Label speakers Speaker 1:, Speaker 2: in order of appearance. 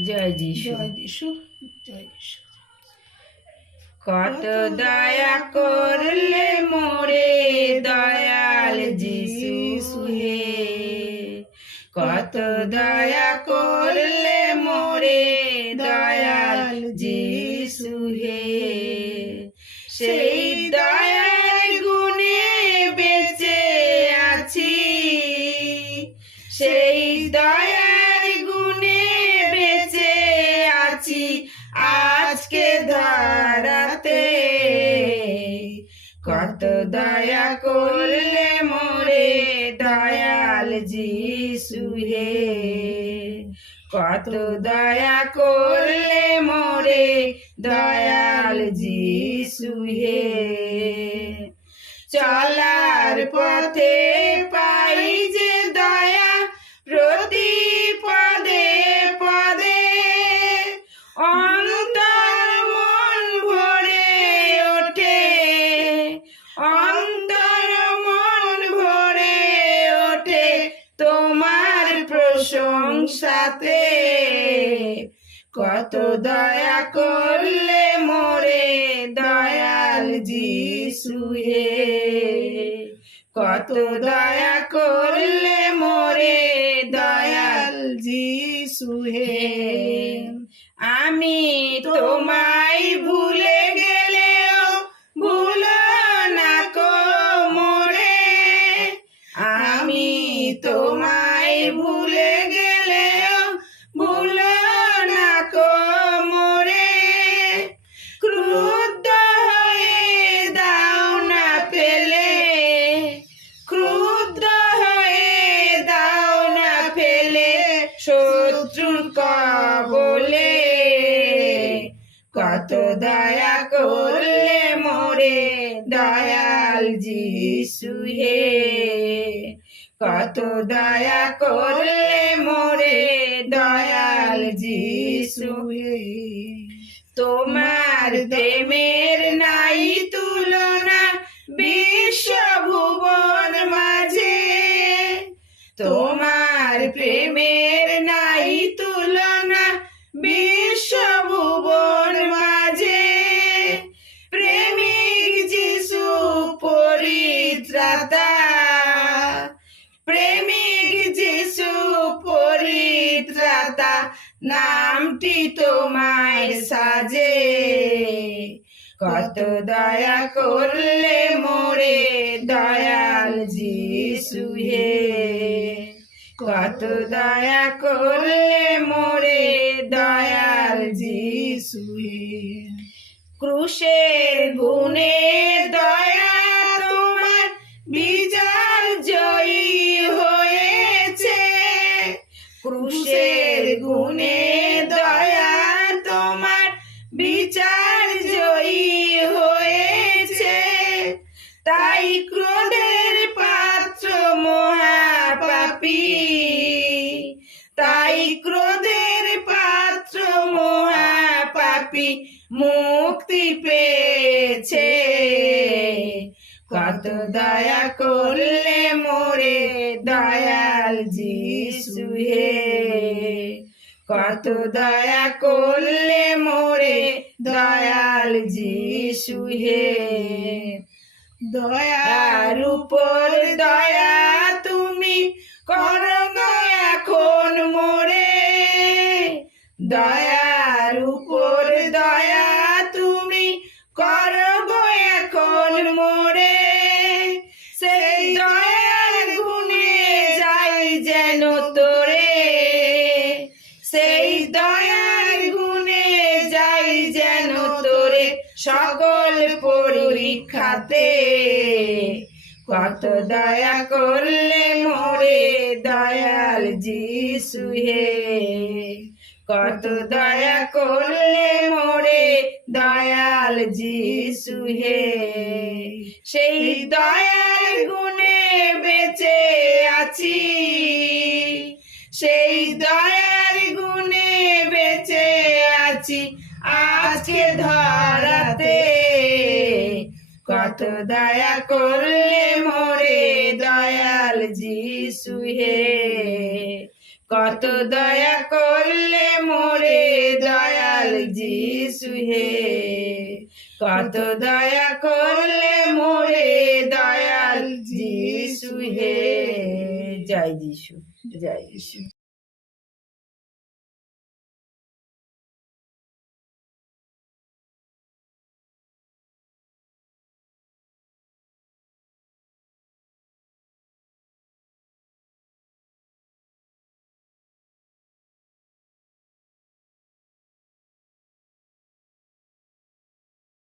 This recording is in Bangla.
Speaker 1: জয় যিশু।
Speaker 2: জয় যিশু জয় যিশু।
Speaker 1: কত দয়া করলে মোরে দয়াল যিশু হে। কত দয়া করলে মোরে দয়াল যিশু হে। কত দয়া করলে মোরে দয়াল যিশু হে। কত দয়া করলে মোরে দয়াল যিশু হে। চলার পথে প্রশংসাতে। কত দয়া করলে মোরে দয়াল যিশু হে কত দয়া করলে মোরে দয়াল
Speaker 2: যিশু হে
Speaker 1: আমি তোমায় ভুলে দয়া করলে মোরে, দয়াল যিশু হে। কত দয়া করলে মোরে, দয়াল যিশু
Speaker 2: হে।
Speaker 1: তোমার প্রেমের নাই তুলনা বিশ্বভুবন মাঝে। তোমার প্রেমের নাই তুলনা বিশ্বভুবন সাজে। কত দয়া করলে মোরে দয়াল যিশু হে। কত দয়া করলে মোরে দয়াল যিশু হে। ক্রুশের গুণে দয়া তোমার বিজয় জয়ী হয়েছে। তাই ক্রোধের পাত্র মহাপাপী। তাই ক্রোধের পাত্র মহাপাপী মুক্তি পেয়েছে। কত দয়া করলে মোরে দয়াল যিশু হে। কত দয়া করলে মোরে দয়াল যিশু হে। দয়ার উপর দয়া তুমি করো এখন মোরে। দয়ার উপর দয়া তুমি করো এখন মোরে। সেই দয়ার গুণে যাই যেন তোরে পরীক্ষাতে কত দয়া করলে মোরে দয়াল যিশু হে। কত দয়া করলে মোরে দয়াল যিশু হে। সেই দয়াল গুণে বেঁচে আছি। সেই দয়াল গুণে বেঁচে আছি। আজকে ধরাতে কত দয়া করলে মোরে দয়াল যিশু হে। কত দয়া করলে মোরে দয়াল যিশু হে। কত দয়া করলে মোরে দয়াল যিশু হে। জয় যিশু জয় যিশু।